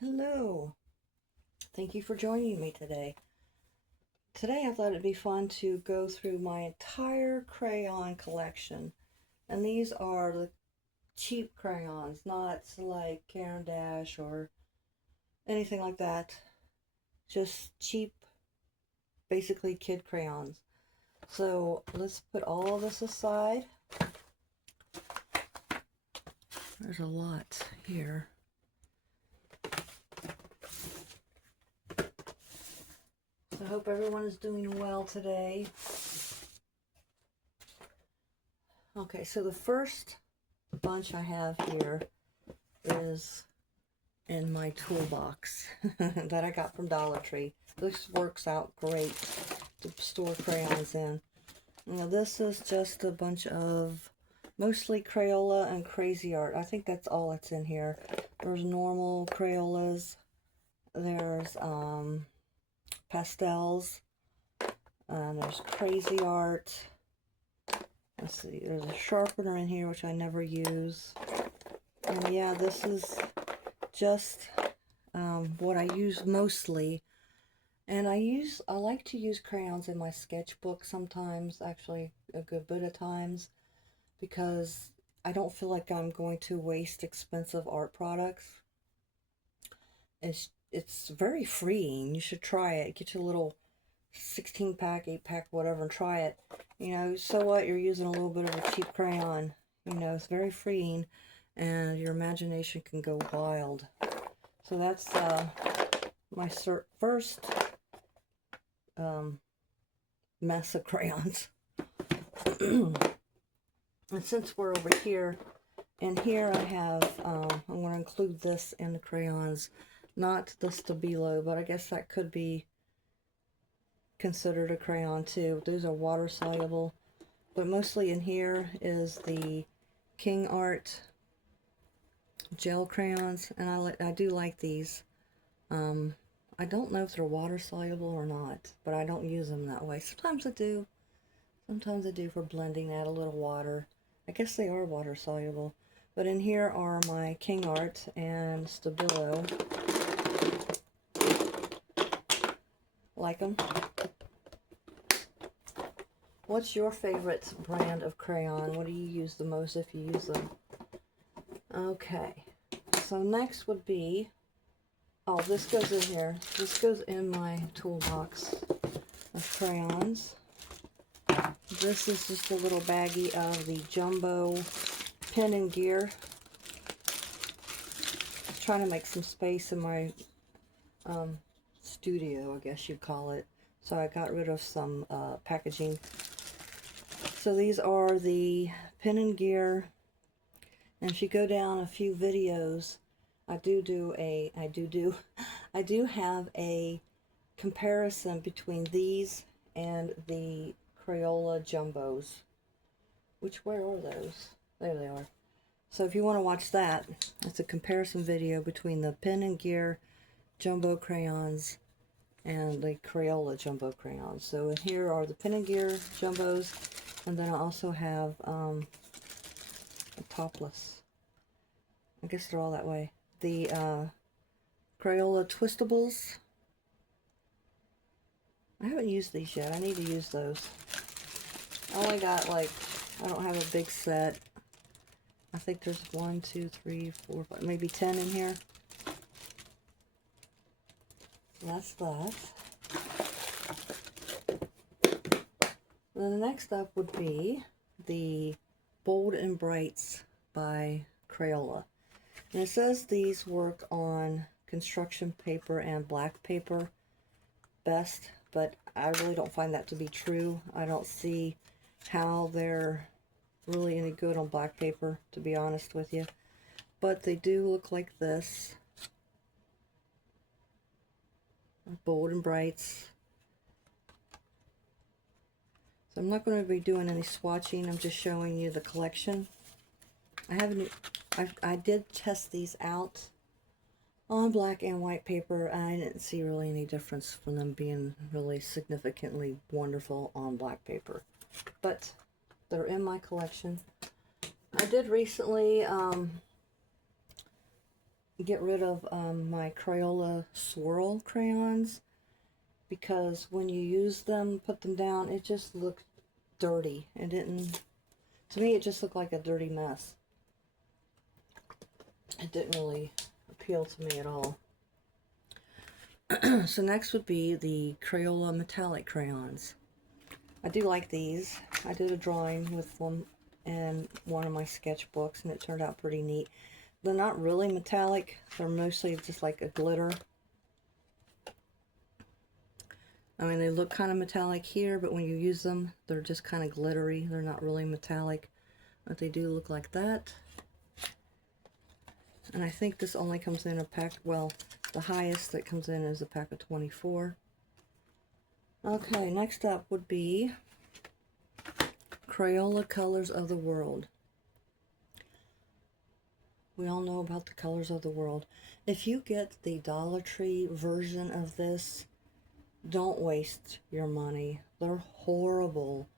Hello, thank you for joining me today. Today I thought it'd be fun to go through my entire crayon collection. And these are the cheap crayons, not like Caran d'Ache or anything like that. Just cheap, basically kid crayons. So let's put all of this aside. There's a lot here. I hope everyone is doing well today. Okay, so the first bunch I have here is in my toolbox that I got from Dollar Tree. This works out great to store crayons in. Now this is just a bunch of mostly Crayola and Crazy Art. I think that's all that's in here. There's normal Crayolas. There's pastels. There's Crazy Art. Let's see, there's a sharpener in here, which I never use. And yeah, this is just what I use mostly. And I like to use crayons in my sketchbook sometimes, actually a good bit of times, because I don't feel like I'm going to waste expensive art products. It's very freeing. You should try it. Get your little 16 pack, 8 pack, whatever, and try it. You know, so what? You're using a little bit of a cheap crayon. You know, it's very freeing, and your imagination can go wild. So that's my first mess of crayons. And since we're over here, and here I have, I'm going to include this in the crayons, not the Stabilo, but I guess that could be considered a crayon too. Those are water soluble, but mostly in here is the King Art gel crayons, and I do like these. I don't know if they're water soluble or not, but I don't use them that way. Sometimes I do. Sometimes I do for blending, add a little water. I guess they are water soluble. But in here are my King Art and Stabilo. Like them? What's your favorite brand of crayon? What do you use the most if you use them? Okay. So next would be, oh, this goes in here. This goes in my toolbox of crayons. This is just a little baggie of the Jumbo Pen and Gear. I was trying to make some space in my studio, I guess you'd call it. So I got rid of some packaging. So these are the Pen and Gear. And if you go down a few videos, I do have a comparison between these and the Crayola Jumbos. Where are those? There they are. So if you want to watch that, it's a comparison video between the Pen and Gear Jumbo crayons and the Crayola Jumbo crayons. So here are the Pen and Gear Jumbos, and then I also have a topless. I guess they're all that way. The Crayola twistables. I haven't used these yet. I need to use those. I only got I don't have a big set. I think there's 1, 2, 3, 4, 5, maybe 10 in here. So that's that. Then the next up would be the Bold and Brights by Crayola. And it says these work on construction paper and black paper best, but I really don't find that to be true. I don't see how they're really any good on black paper, to be honest with you. But they do look like this. Bold and Brights. So I'm not going to be doing any swatching. I'm just showing you the collection. I did test these out on black and white paper. I didn't see really any difference from them being really significantly wonderful on black paper. But they're in my collection. I did recently get rid of my Crayola swirl crayons, because when you use them, put them down, it just looked dirty. It didn't, to me, it just looked like a dirty mess. It didn't really appeal to me at all. So next would be the Crayola metallic crayons. I do like these. I did a drawing with them in one of my sketchbooks, and it turned out pretty neat. They're not really metallic. They're mostly just like a glitter. I mean, they look kind of metallic here, but when you use them, they're just kind of glittery. They're not really metallic, but they do look like that. And I think this only comes in a pack, well, the highest that comes in is a pack of 24. Okay, next up would be Crayola Colors of the World. We all know about the Colors of the World. If you get the Dollar Tree version of this, don't waste your money. They're horrible.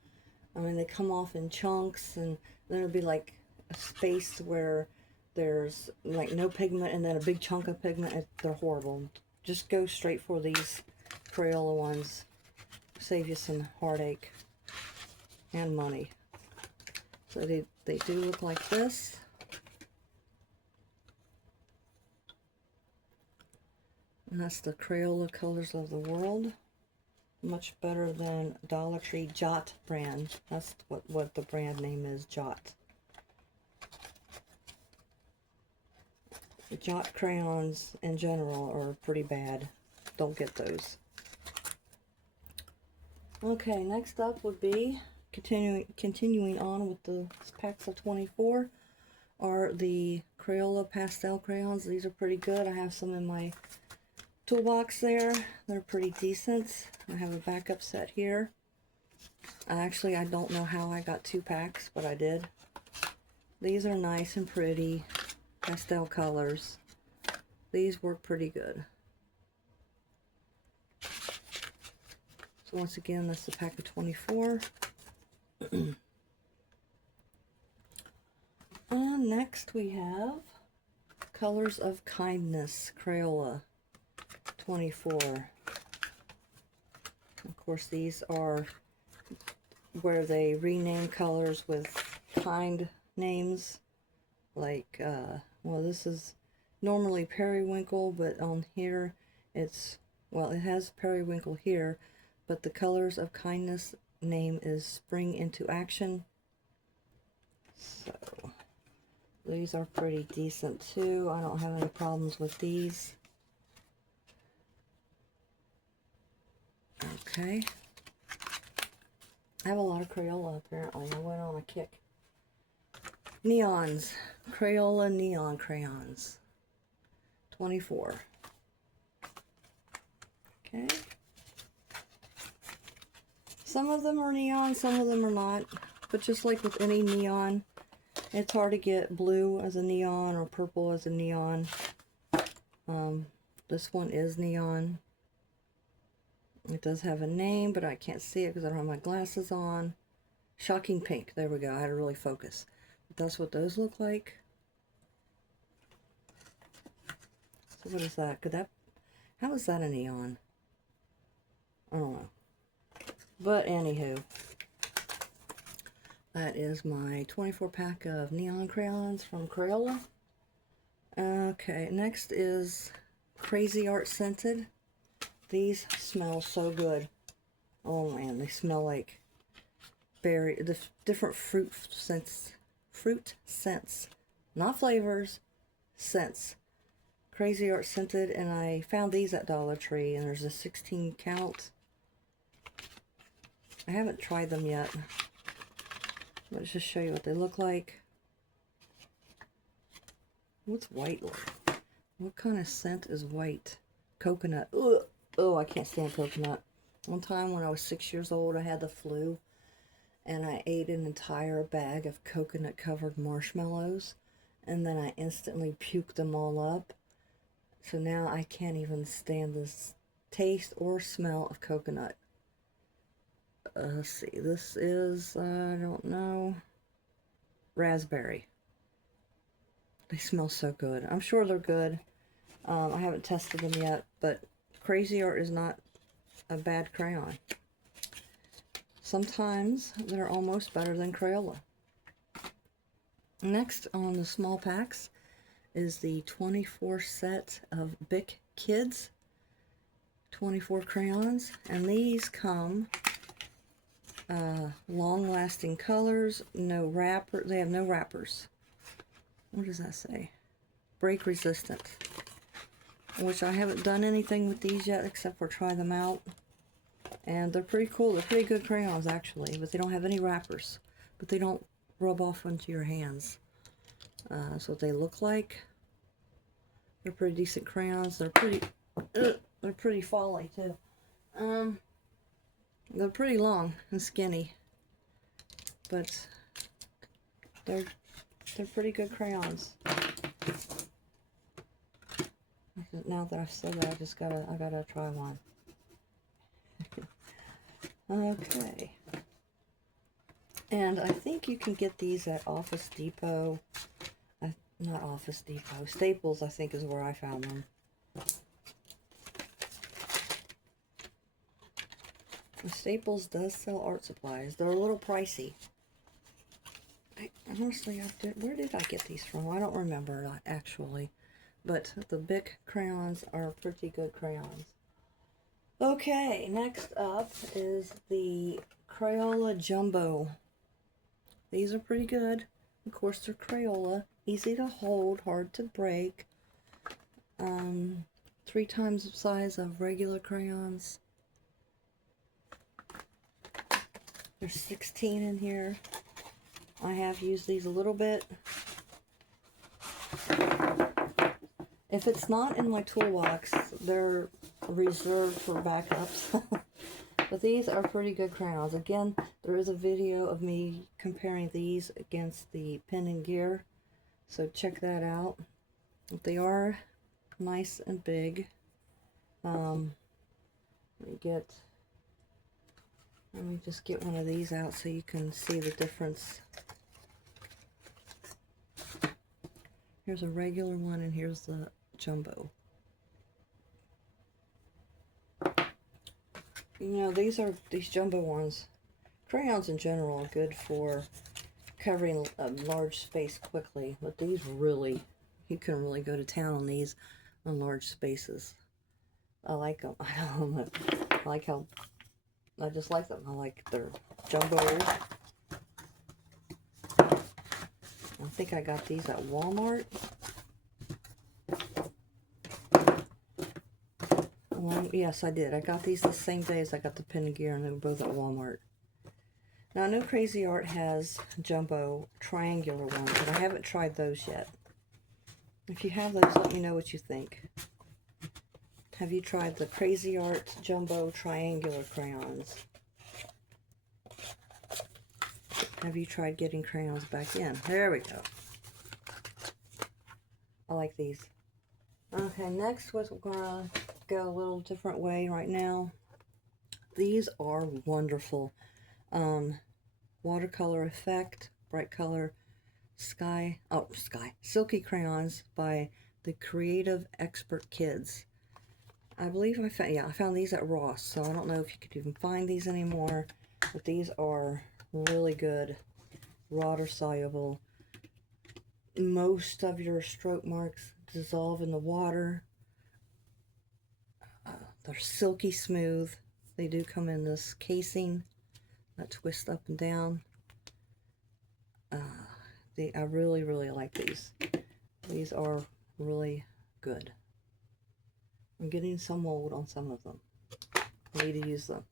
I mean, they come off in chunks, and then it'll be like a space where there's like no pigment and then a big chunk of pigment. They're horrible. Just go straight for these Crayola ones. Save you some heartache and money. So they do look like this. And that's the Crayola Colors of the World. Much better than Dollar Tree Jot brand. That's what the brand name is, Jot. Jot crayons in general are pretty bad. Don't get those. Okay, next up would be, continuing on with the packs of 24, are the Crayola pastel crayons. These are pretty good. I have some in my toolbox there. They're pretty decent. I have a backup set here. Actually, I don't know how I got 2 packs, but I did. These are nice and pretty pastel colors. These work pretty good. So once again, that's the pack of 24. And next we have Colors of Kindness Crayola 24. Of course, these are where they rename colors with kind names. Like, well, this is normally periwinkle, but on here it's, well, it has periwinkle here, but the Colors of Kindness name is Spring into Action. So these are pretty decent too. I don't have any problems with these. Okay. I have a lot of Crayola apparently. I went on a kick. Neons. Crayola neon crayons. 24. Okay. Some of them are neon, some of them are not. But just like with any neon, it's hard to get blue as a neon or purple as a neon. This one is neon. It does have a name, but I can't see it because I don't have my glasses on. Shocking Pink. There we go. I had to really focus. But that's what those look like. So what is that? Could that... How is that a neon? I don't know. But anywho, that is my 24 pack of neon crayons from Crayola. Okay, next is Crazy Art Scented. These smell so good. Oh man, they smell like berry, the different fruit scents, not flavors, scents. Crazy Art Scented, and I found these at Dollar Tree, and there's a 16 count. I haven't tried them yet. Let's just show you what they look like. What's white like? What kind of scent is white? Coconut. Ugh. Oh, I can't stand coconut. One time when I was 6 years old, I had the flu, and I ate an entire bag of coconut-covered marshmallows, and then I instantly puked them all up. So now I can't even stand this taste or smell of coconut. Let's see, this is, I don't know, raspberry. They smell so good. I'm sure they're good. I haven't tested them yet, but Crazy Art is not a bad crayon. Sometimes they're almost better than Crayola. Next on the small packs is the 24 set of Bic Kids 24 crayons, and these come long-lasting colors, no wrapper. They have no wrappers. What does that say? Break resistant. Which I haven't done anything with these yet except for try them out. And they're pretty cool. They're pretty good crayons actually, but they don't have any wrappers. But they don't rub off onto your hands. That's what they look like. They're pretty decent crayons. They're pretty folly too. They're pretty long and skinny, but they're pretty good crayons. Now that I've said that, I gotta try one. Okay. And I think you can get these at Office Depot. Not Office Depot. Staples, I think, is where I found them. Staples does sell art supplies. They're a little pricey. Honestly, where did I get these from? I don't remember, actually. But the Bic crayons are pretty good crayons. Okay, next up is the Crayola Jumbo. These are pretty good. Of course, they're Crayola. Easy to hold, hard to break. 3 times the size of regular crayons. There's 16 in here. I have used these a little bit. If it's not in my toolbox, they're reserved for backups. But these are pretty good crayons. Again, there is a video of me comparing these against the Pen and Gear, so check that out. They are nice and big. Let me just get one of these out so you can see the difference. Here's a regular one and here's the jumbo. You know, these jumbo ones, crayons in general are good for covering a large space quickly, but these really, you can really go to town on these on large spaces. I like them. I just like them. I like their jumbo. I think I got these at Walmart. Yes, I did. I got these the same day as I got the Pen and Gear, and they were both at Walmart. Now, I know Crazy Art has jumbo triangular ones, but I haven't tried those yet. If you have those, let me know what you think. Have you tried the Crazy Art jumbo triangular crayons? Have you tried getting crayons back in? There we go. I like these. Okay, next we're gonna go a little different way right now. These are wonderful. Watercolor effect, bright color, silky crayons by the Creative Expert Kids. I believe I found these at Ross, so I don't know if you could even find these anymore, but these are really good, water soluble. Most of your stroke marks dissolve in the water. They're silky smooth. They do come in this casing that twists up and down. I really, really like these. These are really good. I'm getting some mold on some of them. I need to use them.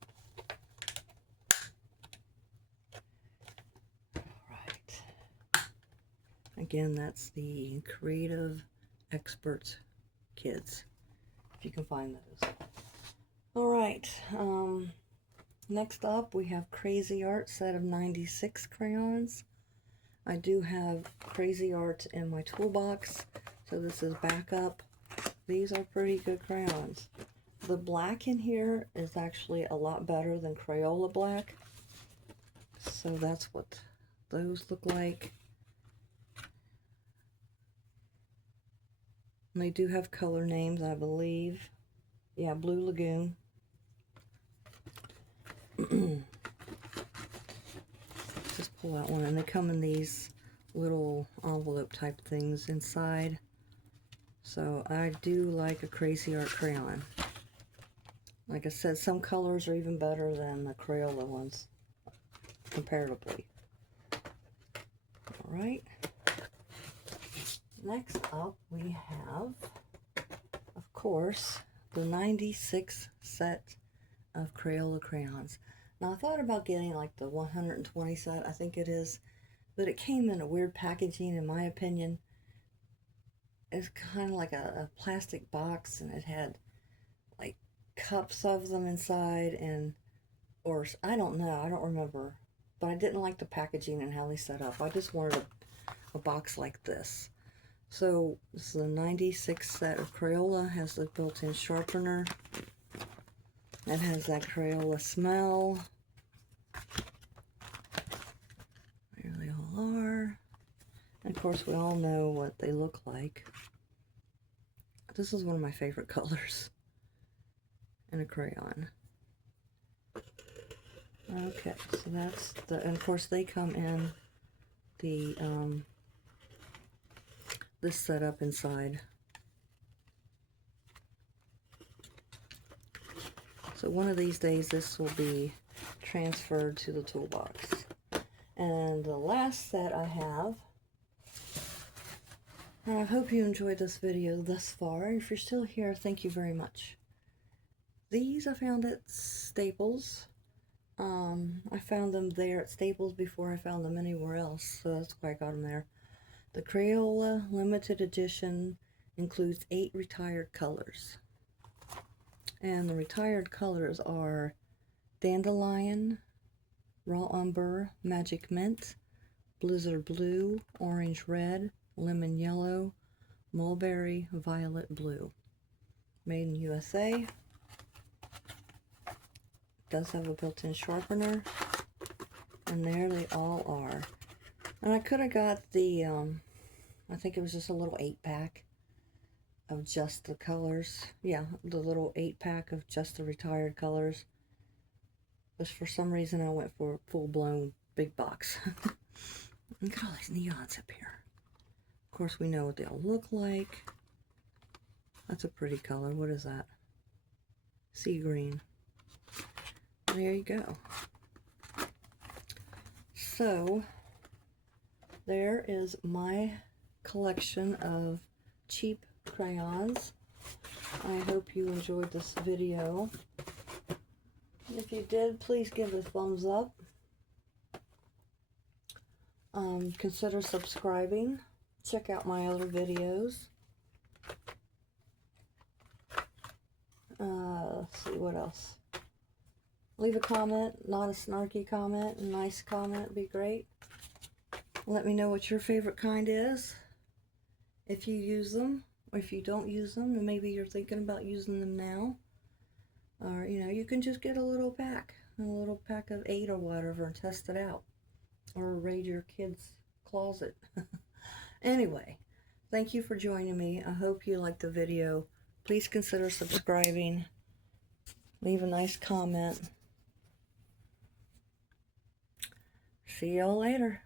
Alright. Again, that's the Creative Expert Kids, if you can find those. Alright, next up we have Crazy Art set of 96 crayons. I do have Crazy Art in my toolbox, so this is backup. These are pretty good crayons. The black in here is actually a lot better than Crayola black. So that's what those look like. And they do have color names, I believe. Yeah, Blue Lagoon. Just pull out one, and they come in these little envelope type things inside. So I do like a Crazy Art crayon. Like I said, some colors are even better than the Crayola ones, comparatively. Alright. Next up we have, of course, the 96 set of Crayola crayons. Now I thought about getting like the 120 set, I think it is, but it came in a weird packaging in my opinion. It's kind of like a plastic box, and it had like cups of them inside, and or I don't know, I don't remember, but I didn't like the packaging and how they set up. I just wanted a box like this. So this is the 96 set of Crayola. Has the built-in sharpener. It has that Crayola smell. There they all are. And of course we all know what they look like. This is one of my favorite colors in a crayon. Okay, so that's the, and of course they come in the this setup inside. So one of these days this will be transferred to the toolbox. And the last set I have, and I hope you enjoyed this video thus far. If you're still here, thank you very much. These I found at Staples. I found them there at Staples before I found them anywhere else, so that's why I got them there. The Crayola limited edition includes 8 retired colors. And the retired colors are Dandelion, Raw Umber, Magic Mint, Blizzard Blue, Orange Red, Lemon Yellow, Mulberry, Violet Blue. Made in USA. Does have a built-in sharpener. And there they all are. And I could have got the, I think it was just a little 8-pack of just the colors. Yeah, the little 8-pack of just the retired colors. But for some reason I went for a full-blown big box. Look at all these neons up here. Of course we know what they'll look like. That's a pretty color. What is that? Sea green. There you go. So there is my collection of cheap crayons. I hope you enjoyed this video. If you did, please give it a thumbs up. Consider subscribing. Check out my other videos. Let's see what else. Leave a comment, not a snarky comment, a nice comment would be great. Let me know what your favorite kind is. If you use them, or if you don't use them, then maybe you're thinking about using them now. Or, you know, you can just get a little pack of 8 or whatever, and test it out. Or raid your kid's closet. Anyway, thank you for joining me. I hope you liked the video. Please consider subscribing. Leave a nice comment. See y'all later.